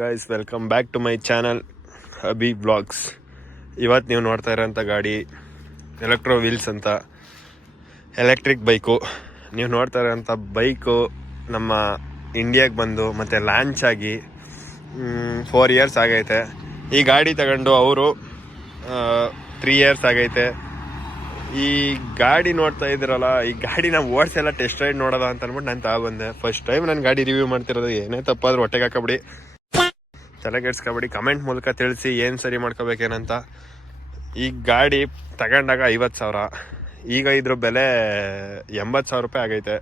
Guys welcome back to my channel Abi blogs ಇವತ್ತು ನೀವು ನೋಡ್ತಾ ಇರೋಂಥ ಗಾಡಿ ಎಲೆಕ್ಟ್ರೋ ವೀಲ್ಸ್ ಅಂತ ಎಲೆಕ್ಟ್ರಿಕ್ ಬೈಕು ನೀವು ನೋಡ್ತಾ ಇರೋಂಥ ಬೈಕು ನಮ್ಮ ಇಂಡಿಯಾಗೆ ಬಂದು, ಮತ್ತು ಲಾಂಚ್ ಆಗಿ ಫೋರ್ ಇಯರ್ಸ್ ಆಗೈತೆ. ಈ ಗಾಡಿ ತಗೊಂಡು ಅವರು ತ್ರೀ ಇಯರ್ಸ್ ಆಗೈತೆ. ಈ ಗಾಡಿ ನೋಡ್ತಾ ಇದ್ದೀರಲ್ಲ, ಈ ಗಾಡಿ ನಾವು ಓಡಿಸೆಲ್ಲ ಟೆಸ್ಟ್ ರೈಡ್ ನೋಡೋದ ಅಂತ ಅಂದ್ಬಿಟ್ಟು ನಾನು ತಗೊಬಂದೆ ಫಸ್ಟ್ ಟೈಮ್ ನಾನು ಗಾಡಿ ರಿವ್ಯೂ ಮಾಡ್ತಿರೋದು ಏನೇ ತಪ್ಪಾದ್ರೂ ಹೊಟ್ಟೆಗೆ ಹಾಕಬಿಡಿ. ತಲೆ ಕೆಡ್ಸ್ಕೊಬೇಡಿ ಕಮೆಂಟ್ ಮೂಲಕ ತಿಳಿಸಿ ಏನು ಸರಿ ಮಾಡ್ಕೋಬೇಕೇನಂತ. ಈ ಗಾಡಿ ತಗೊಂಡಾಗ ಐವತ್ತು ಸಾವಿರ. ಈಗ ಇದ್ರ ಬೆಲೆ ಎಂಬತ್ತು ಸಾವಿರ ರೂಪಾಯಿ ಆಗೈತೆ.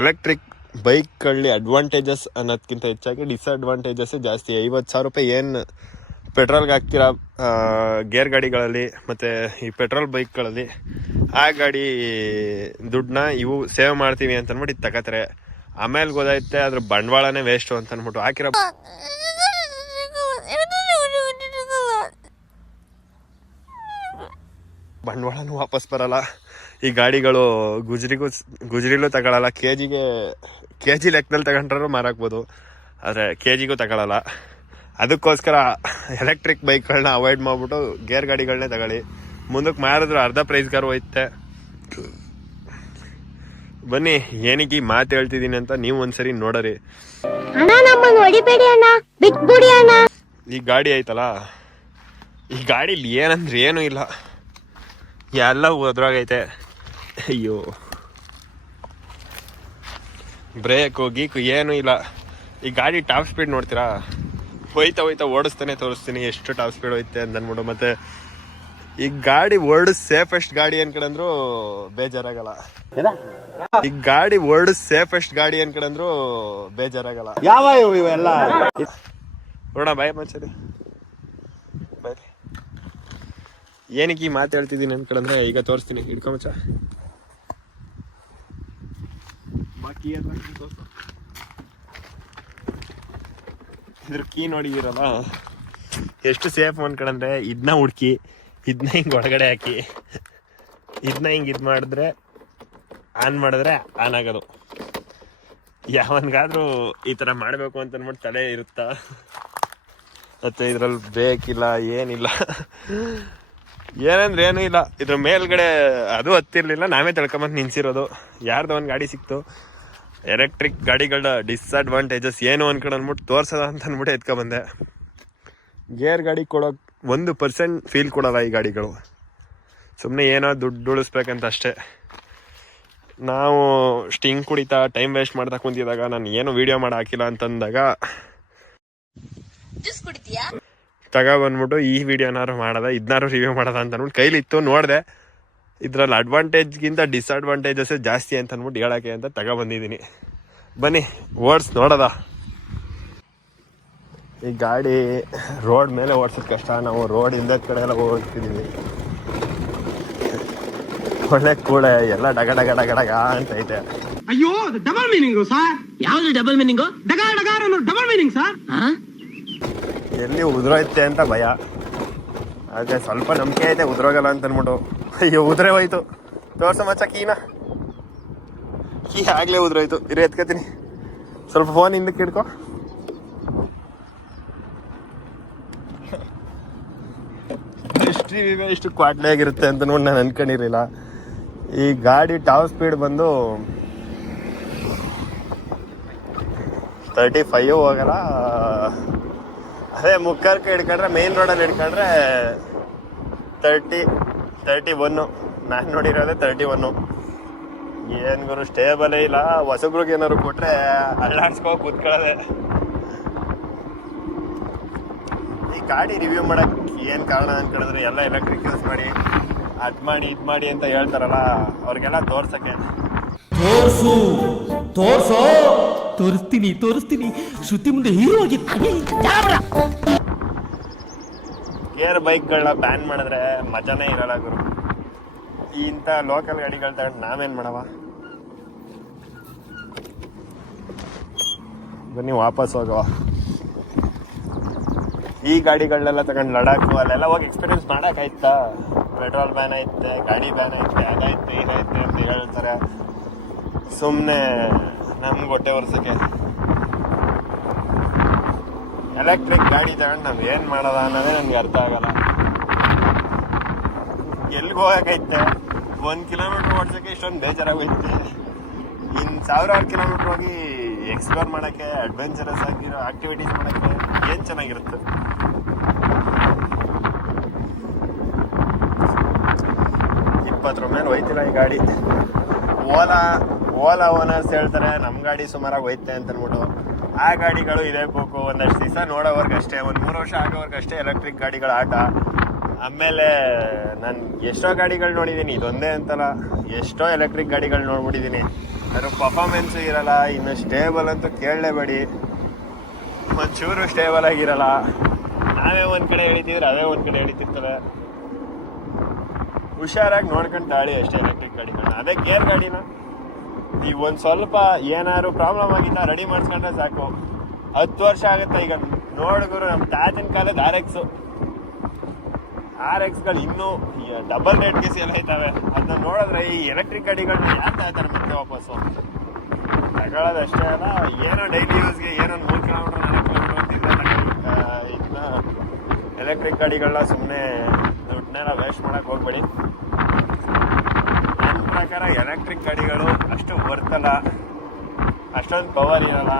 ಎಲೆಕ್ಟ್ರಿಕ್ ಬೈಕ್ಗಳಲ್ಲಿ ಅಡ್ವಾಂಟೇಜಸ್ ಅನ್ನೋದಕ್ಕಿಂತ ಹೆಚ್ಚಾಗಿ ಡಿಸ್ಅಡ್ವಾಂಟೇಜಸ್ಸೇ ಜಾಸ್ತಿ. ಐವತ್ತು ಸಾವಿರ ರೂಪಾಯಿ ಏನು ಪೆಟ್ರೋಲ್ಗೆ ಹಾಕ್ತಿರೋ? ಗೇರ್ ಗಾಡಿಗಳಲ್ಲಿ ಮತ್ತು ಈ ಪೆಟ್ರೋಲ್ ಬೈಕ್ಗಳಲ್ಲಿ ಆ ಗಾಡಿ ದುಡ್ಡನ್ನ ಇವು ಸೇವ್ ಮಾಡ್ತೀವಿ ಅಂತ ಅಂದ್ಬಿಟ್ಟು ಇದು ತಗೋತಾರೆ. ಆಮೇಲೆ ಗೊತ್ತಾಯ್ತೆ ಅದ್ರ ಬಂಡವಾಳನೇ ವೇಸ್ಟು ಅಂತ ಅಂದ್ಬಿಟ್ಟು ಹಾಕಿರೋ ಬಂಡವಾಳನೂ ವಾಪಸ್ ಬರಲ್ಲ. ಈ ಗಾಡಿಗಳು ಗುಜ್ರಿಗೂ ಗುಜ್ರಿಲೂ ತಗೊಳಲ್ಲ. ಕೆ ಜಿಗೆ ಕೆ ಜಿ ಲೆಕ್ಕದಲ್ಲಿ ತಗೊಂಡ್ರೂ ಮಾರಾಕ್ಬೋದು. ಆದರೆ ಕೆ ಜಿಗೂ ತಗೊಳಲ್ಲ. ಅದಕ್ಕೋಸ್ಕರ ಎಲೆಕ್ಟ್ರಿಕ್ ಬೈಕ್ಗಳನ್ನ ಅವಾಯ್ಡ್ ಮಾಡಿಬಿಟ್ಟು ಗೇರ್ ಗಾಡಿಗಳನ್ನೇ ತಗೊಳ್ಳಿ. ಮುಂದಕ್ಕೆ ಮಾರಿದ್ರೆ ಅರ್ಧ ಪ್ರೈಸ್ಗಾರ ಹೋಯ್ತೆ. ಬನ್ನಿ ಏನಕ್ಕೆ ಈ ಮಾತು ಹೇಳ್ತಿದ್ದೀನಿ ಅಂತ ನೀವು ಒಂದ್ಸರಿ ನೋಡರಿ. ಈ ಗಾಡಿ ಐತಲ್ಲ ಈ ಗಾಡೀಲಿ ಏನಂದ್ರೆ ಏನೂ ಇಲ್ಲ. ಎಲ್ಲ ಒದ್ರಾಗೈತೆ ಅಯ್ಯೋ. ಬ್ರೇಕು ಗೀಕು ಏನೂ ಇಲ್ಲ. ಈ ಗಾಡಿ ಟಾಪ್ ಸ್ಪೀಡ್ ನೋಡ್ತೀರಾ? ಹೋಯ್ತಾ ಹೋಯ್ತಾ ಓಡಿಸ್ತಾನೆ ತೋರಿಸ್ತೀನಿ ಎಷ್ಟು ಟಾಪ್ ಸ್ಪೀಡ್ ಹೋಯ್ತೆ ಅಂತ ಅಂದ್ಬಿಟ್ಟು ಮತ್ತೆ ಈ ಗಾಡಿ ವರ್ಲ್ಡ್ ಸೇಫೆಸ್ಟ್ ಗಾಡಿ ಅನ್ಕೊಂಡ್ರು ಬೇಜಾರಾಗಲ್ಲ. ಈ ಗಾಡಿ ವರ್ಲ್ಡ್ ಸೇಫೆಸ್ಟ್ ಗಾಡಿ ಅನ್ಕೊಂಡ್ರು ಬೇಜಾರಾಗಲ್ಲ. ಯಾವ ಇವು ಇವೆಲ್ಲ? ನೋಡೋಣ ಬಾಯ್ ಮಚ್ಚರಿ. ಬಾಯ್ ಏನಕ್ಕೆ ಈ ಮಾತು ಹೇಳ್ತಿದ್ದೀನಿ ಅನ್ಕೊಂಡ್ರೆ ಈಗ ತೋರಿಸ್ತೀನಿ ಹಿಡ್ಕೊಂಬಚ್ಚ ಬಾಕಿ ಇದ್ರ ಕೀ ನೋಡಿದಿರಲ್ಲ ಎಷ್ಟು ಸೇಫ್ ಅನ್ಕೊಂಡ್ರೆ ಇದನ್ನ ಹುಡ್ಕಿ ಇದನ್ನ ಹಿಂಗೆ ಒಳಗಡೆ ಹಾಕಿ. ಇದನ್ನ ಹಿಂಗೆ ಇದು ಮಾಡಿದ್ರೆ, ಆನ್ ಮಾಡಿದ್ರೆ ಆನ್ ಆಗೋದು. ಯಾವನ್ಗಾದ್ರೂ ಈ ಥರ ಮಾಡಬೇಕು ಅಂತ ಅಂದ್ಬಿಟ್ಟು ತಲೆ ಇರುತ್ತಾ? ಮತ್ತೆ ಇದ್ರಲ್ಲಿ ಬೇಕಿಲ್ಲ, ಏನಿಲ್ಲ. ಏನಂದ್ರೆ ಏನೂ ಇಲ್ಲ. ಇದ್ರ ಮೇಲ್ಗಡೆ ಅದು ಹತ್ತಿರಲಿಲ್ಲ, ನಾವೇ ತಿಳ್ಕೊಂಬಂದು ನಿನ್ಸಿರೋದು ಯಾರ್ದು ಒಂದು ಗಾಡಿ ಸಿಕ್ತು. ಎಲೆಕ್ಟ್ರಿಕ್ ಗಾಡಿಗಳ ಡಿಸ್ಅಡ್ವಾಂಟೇಜಸ್ ಏನು ಅನ್ಕೊಂಡು ಅಂದ್ಬಿಟ್ಟು ತೋರ್ಸೋದ ಅಂತ ಅಂದ್ಬಿಟ್ಟು ಎತ್ಕೊಂಬಂದೆ ಗೇರ್ ಗಾಡಿ ಕೊಡೋಕೆ ಒಂದು ಪರ್ಸೆಂಟ್ ಫೀಲ್ ಕೊಡಲ್ಲ ಈ ಗಾಡಿಗಳು. ಸುಮ್ಮನೆ ಏನೋ ದುಡ್ಡು ಉಳಿಸ್ಬೇಕಂತ ಅಷ್ಟೇ. ನಾವು ಸ್ಟಿಂಗ್ ಕುಡಿತಾ ಟೈಮ್ ವೇಸ್ಟ್ ಮಾಡ್ತಾ ಕುಂತಿದಾಗ ನಾನು ಏನು ವಿಡಿಯೋ ಮಾಡಿ ಹಾಕಿಲ್ಲ ಅಂತಂದಾಗ ತಗೊಬಂದ್ಬಿಟ್ಟು ಈ ವಿಡಿಯೋನಾರು ಮಾಡೋದ ಇದನ್ನಾರು ರಿವ್ಯೂ ಮಾಡೋದ ಅಂತ ಅಂದ್ಬಿಟ್ಟು ಕೈಲಿತ್ತು ನೋಡಿದೆ. ಇದ್ರಲ್ಲಿ ಅಡ್ವಾಂಟೇಜ್ಗಿಂತ ಡಿಸ್ಅಡ್ವಾಂಟೇಜಸ್ ಜಾಸ್ತಿ ಅಂತ ಅಂದ್ಬಿಟ್ಟು ಹೇಳಕ್ಕೆ ಅಂತ ತಗೊಬಂದಿದ್ದೀನಿ. ಬನ್ನಿ ಓಡ್ಸ್ ನೋಡೋದ. ಈ ಗಾಡಿ ರೋಡ್ ಮೇಲೆ ಓಡ್ಸೋದ್ ಕಷ್ಟ. ನಾವು ರೋಡ್ ಹಿಂದೆ ಕಡೆ ಎಲ್ಲ ಓಡ್ತಿದ್ದೀವಿ ಒಳ್ಳೆ ಕೂಡ ಎಲ್ಲ ಡಗ ಡಗ ಡಗ ಡಗ ಅಂತ ಐತೆ. ಅಯ್ಯೋ ಅದು ಡಬಲ್ ಮೀನಿಂಗು ಸರ್ ಯಾವ್ದು ಡಬಲ್ ಮೀನಿಂಗು ಡಗ ಡಗ ಅನ್ನೋ ಡಬಲ್ ಮೀನಿಂಗ್ ಸರ್ ಎಲ್ಲಿ ಉದುರೋಯ್ತೆ ಅಂತ ಭಯ. ಅದೇ ಸ್ವಲ್ಪ ನಂಬಿಕೆ ಐತೆ ಉದುರೋಗಲ್ಲ ಅಂತ ಅಂದ್ಬಿಟ್ಟು. ಅಯ್ಯೋ ಉದ್ರೆ ಹೋಯ್ತು ತೋರ್ಸ ಮಚ್ಚ, ಕೀನ. ಕೀ ಆಗ್ಲೇ ಉದುರೋಯ್ತು. ಇರೋ, ಎತ್ಕೋತೀನಿ. ಸ್ವಲ್ಪ ಫೋನ್ ಹಿಂದಕ್ಕೆ ಹಿಡ್ಕೊ. ಹಿಸ್ಟ್ರಿ ಇಷ್ಟು ಕ್ವಾಟ್ಲಿ ಆಗಿರುತ್ತೆ ಅಂತ ನೋಡಿ ನಾನು ಅನ್ಕೊಂಡಿರಲಿಲ್ಲ. ಈ ಗಾಡಿ ಟಾಪ್ ಸ್ಪೀಡ್ ಬಂದು ತರ್ಟಿ ಫೈವ್ ಹೋಗಲ್ಲ. ಅದೇ ಮುಕ್ಕರ್ಕ ಹಿಡ್ಕೊಂಡ್ರೆ ಮೇನ್ ರೋಡಲ್ಲಿ ಹಿಡ್ಕೊಂಡ್ರೆ ತರ್ಟಿ ತರ್ಟಿ ಒನ್ನು ನಾನು ನೋಡಿರೋದೆ ತರ್ಟಿ ಒನ್ನು ಏನು ಗುರು ಸ್ಟೇಬಲೇ ಇಲ್ಲ. ಹೊಸಬ್ರಿಗೆ ಏನಾದ್ರು ಕೊಟ್ರೆ ಅಳ್ಳಾಡ್ಸ್ಕೊ ಕೂತ್ಕೊಳ್ಳೋದೆ. ಈ ಗಾಡಿ ರಿವ್ಯೂ ಮಾಡೋಕ್ಕೆ ಏನು ಕಾರಣ ಅನ್ಕೊಂಡಿದ್ರೆ ಎಲ್ಲ ಎಲೆಕ್ಟ್ರಿಕ್ ಯೂಸ್ ಮಾಡಿ ಅದು ಮಾಡಿ ಇದು ಮಾಡಿ ಅಂತ ಹೇಳ್ತಾರಲ್ಲ ಅವ್ರಿಗೆಲ್ಲ ತೋರ್ಸಕ್ಕೆ. ತೋರ್ಸು ತೋರ್ಸೋ. ತೋರಿಸ್ತೀನಿ ತೋರಿಸ್ತೀನಿ. ಶ್ರುತಿ ಮುಂದೆ ಹೀರೋ ಗೇರ್ ಬೈಕ್ಗಳನ್ನ ಬ್ಯಾನ್ ಮಾಡಿದ್ರೆ ಮಜಾನೇ ಇರಲ್ಲ ಗುರು. ಈ ಇಂಥ ಲೋಕಲ್ ಗಾಡಿಗಳು ತಗೊಂಡು ನಾವೇನು ಮಾಡವ? ಬನ್ನಿ ವಾಪಸ್ ಹೋಗುವ ಈ ಗಾಡಿಗಳನ್ನೆಲ್ಲ ತಗೊಂಡು ಲಡಾಖು ಅಲ್ಲೆಲ್ಲ ಹೋಗಿ ಎಕ್ಸ್ಪೀರಿಯನ್ಸ್ ಮಾಡೋಕ್ಕಾಯ್ತಾ ಪೆಟ್ರೋಲ್ ಬ್ಯಾನ್ ಐತೆ, ಗಾಡಿ ಬ್ಯಾನ್ ಐತೆ, ಅದಾಯ್ತು ಇದೈತೆ ಅಂತ ಹೇಳ್ತಾರೆ. ಸುಮ್ಮನೆ ನಮ್ಗೆ ಹೊಟ್ಟೆ ವರ್ಷಕ್ಕೆ ಎಲೆಕ್ಟ್ರಿಕ್ ಗಾಡಿ ತಗೊಂಡು ನಾವು ಏನು ಮಾಡೋದ ಅನ್ನೋದೇ ನನಗೆ ಅರ್ಥ ಆಗಲ್ಲ. ಎಲ್ಲಿಗೆ ಹೋಗಕ್ಕೈತೆ ಒಂದು ಕಿಲೋಮೀಟ್ರ್ ಓಡ್ಸೋಕ್ಕೆ ಇಷ್ಟೊಂದು ಬೇಜಾರಾಗೋಯ್ತೆ. ಇನ್ನು ಸಾವಿರಾರು ಕಿಲೋಮೀಟ್ರ್ ಹೋಗಿ ಎಕ್ಸ್ಪ್ಲೋರ್ ಮಾಡೋಕ್ಕೆ ಅಡ್ವೆಂಚರಸ್ ಆಗಿರೋ ಆಕ್ಟಿವಿಟೀಸ್ ಮಾಡೋಕ್ಕೆ ಏನು ಚೆನ್ನಾಗಿರುತ್ತೆ? ಇಪ್ಪತ್ತರ ಮೇಲೆ ಹೋಯ್ತಿಲ್ಲ ಈ ಗಾಡಿ. ಓಲಾ ಓಲಾ ಓನರ್ಸ್ ಹೇಳ್ತಾರೆ ನಮ್ಮ ಗಾಡಿ ಸುಮಾರಾಗಿ ಹೋಯ್ತೆ ಅಂತ ಅಂದ್ಬಿಟ್ಟು ಆ ಗಾಡಿಗಳು ಇದೇ ಬೇಕು ಒಂದಷ್ಟು ದಿವಸ ನೋಡೋವರ್ಗಷ್ಟೇ, ಒಂದು ಮೂರು ವರ್ಷ ಆಗೋವರ್ಗಷ್ಟೇ ಎಲೆಕ್ಟ್ರಿಕ್ ಗಾಡಿಗಳ ಆಟ. ಆಮೇಲೆ ನಾನು ಎಷ್ಟೋ ಗಾಡಿಗಳು ನೋಡಿದ್ದೀನಿ ಇದೊಂದೇ ಅಂತಲ್ಲ. ಎಷ್ಟೋ ಎಲೆಕ್ಟ್ರಿಕ್ ಗಾಡಿಗಳು ನೋಡ್ಬಿಟ್ಟಿದ್ದೀನಿ ಅದ್ರ ಪರ್ಫಾರ್ಮೆನ್ಸು ಇರಲ್ಲ, ಇನ್ನು ಸ್ಟೇಬಲ್ ಅಂತೂ ಕೇಳಲೇಬೇಡಿ. ಒಂಚೂರು ಸ್ಟೇಬಲ್ ಆಗಿರಲ್ಲ. ನಾವೇ ಒಂದು ಕಡೆ ಎಳಿತಿದ್ರೆ ಅವೇ ಒಂದು ಕಡೆ ಎಳಿತಿರ್ತವೆ. ಹುಷಾರಾಗಿ ನೋಡ್ಕೊಂಡು ತಾಳಿ ಅಷ್ಟೇ ಎಲೆಕ್ಟ್ರಿಕ್ ಗಾಡಿಗಳನ್ನ. ಅದೇ ಗೇರ್ ಗಾಡಿನ. ನೀವು ಒಂದು ಸ್ವಲ್ಪ ಏನಾದ್ರು ಪ್ರಾಬ್ಲಮ್ ಆಗಿಲ್ಲ ರೆಡಿ ಮಾಡಿಸ್ಕೊಂಡ್ರೆ ಸಾಕು. ಹತ್ತು ವರ್ಷ ಆಗುತ್ತೆ, ಈಗ ನೋಡಿದ್ರು ನಮ್ಮ ತಾತಿನ ಕಾಲದ ಆರ್ ಎಕ್ಸು ಆರ್ ಎಕ್ಸ್ಗಳು ಇನ್ನೂ ಡಬಲ್ ರೇಟ್ ಕೇಸ್ ಎಲ್ಲ ಇದ್ದಾವೆ. ಅದನ್ನ ನೋಡಿದ್ರೆ ಈ ಎಲೆಕ್ಟ್ರಿಕ್ ಗಾಡಿಗಳನ್ನ ಯಾಕೆ ತಗೋತಾರೆ ಮತ್ತೆ ವಾಪಸ್ಸು? ತಗೊಳ್ಳೋದು ಅಷ್ಟೇ ಅಲ್ಲ, ಏನೋ ಡೈಲಿ ಯೂಸ್ಗೆ ಏನೋ ಮೂರು ಕಿಲೋಮೀಟ್ರ್ ನಾಲ್ಕು ಕಿಲೋಮೀಟ್ರ್ ಇದನ್ನ ಎಲೆಕ್ಟ್ರಿಕ್ ಗಾಡಿಗಳನ್ನ ಸುಮ್ಮನೆ ದುಡ್ಡನ್ನೆಲ್ಲ ವೇಸ್ಟ್ ಮಾಡೋಕೆ ಹೋಗ್ಬೇಡಿ. ನನ್ನ ಪ್ರಕಾರ ಎಲೆಕ್ಟ್ರಿಕ್ ಗಾಡಿಗಳು ಅಷ್ಟು ಬರ್ತಲ್ಲ ಅಷ್ಟೊಂದು ಪವರ್ ಇರಲ್ಲ.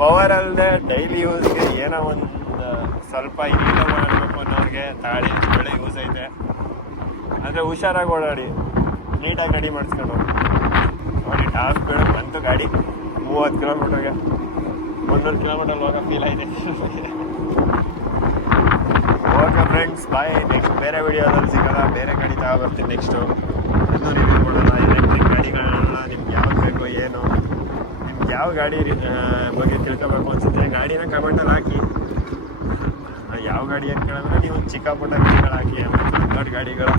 ಪವರ್ ಅಲ್ಲದೆ ಡೈಲಿ ಯೂಸ್ಗೆ ಏನೋ ಒಂದು ಸ್ವಲ್ಪ ಇಲ್ಲ ಅನ್ನೋರಿಗೆ ತಾಳಿ, ಬೆಳೆ ಯೂಸ್ ಐತೆ. ಅಂದರೆ ಹುಷಾರಾಗಿ ಓಡಾಡಿ, ನೀಟಾಗಿ ರೆಡಿ ಮಾಡಿಸ್ಕೊಂಡು ನೋಡಿ ಟಾಪ್ ಬೇಡ ಬಂತು ಗಾಡಿ. ಮೂವತ್ತು ಕಿಲೋಮೀಟ್ರಿಗೆ ಮುನ್ನೂರು ಕಿಲೋಮೀಟರ್ ಹೋಗೋ ಫೀಲ್ ಐತೆ. ಓಕೆ ಫ್ರೆಂಡ್ಸ್ ಬಾಯ್ ನೆಕ್ಸ್ಟ್ ಬೇರೆ ವಿಡಿಯೋದಲ್ಲಿ ಸಿಗೋಣ. ಬೇರೆ ಗಾಡಿ ತಗೊಬರ್ತೀನಿ ನೆಕ್ಸ್ಟು ಇನ್ನೂ ರಿವ್ಯೂ ಕೊಡೋಣ ಎಲೆಕ್ಟ್ರಿಕ್ ಗಾಡಿಗಳನ್ನ ನಿಮ್ಗೆ ಯಾವ್ದು ಬೇಕು, ಏನು? ನಿಮ್ಗೆ ಯಾವ ಗಾಡಿ ಬಗ್ಗೆ ತಿಳ್ಕೊಬೇಕು ಅನ್ಸುತ್ತೆ, ಗಾಡಿನ ಕಮೆಂಟಲ್ಲಿ ಹಾಕಿ. ಯಾವ ಗಾಡಿ ಅಂತ ಕೇಳಿದ್ರೆ ನೀವು ಚಿಕ್ಕ ಪುಟ್ಟ ಗಾಡಿಗಳಾಕಿ ದೊಡ್ಡ ಗಾಡಿಗಳು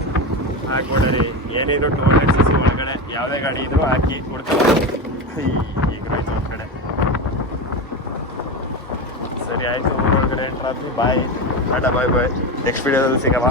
ಹಾಕ್ಬಿಡ್ರಿ. ಏನಿದ್ರು ಟೂ ಹಂಡ್ರೆಡ್ ಒಳಗಡೆ ಯಾವುದೇ ಗಾಡಿ ಇದ್ರು ಹಾಕಿ ಕೊಡ್ತಾರೆ ಈಗ ರೈತ ಸರಿ, ಆಯಿತು. ಊರೊಳಗಡೆ ಎಂಟ್ರಾದ್ವಿ ಬಾಯ್ ಟಾಟಾ ಬಾಯ್ ಬಾಯ್ ನೆಕ್ಸ್ಟ್ ವಿಡಿಯೋದಲ್ಲಿ ಸಿಗಲ್ಲ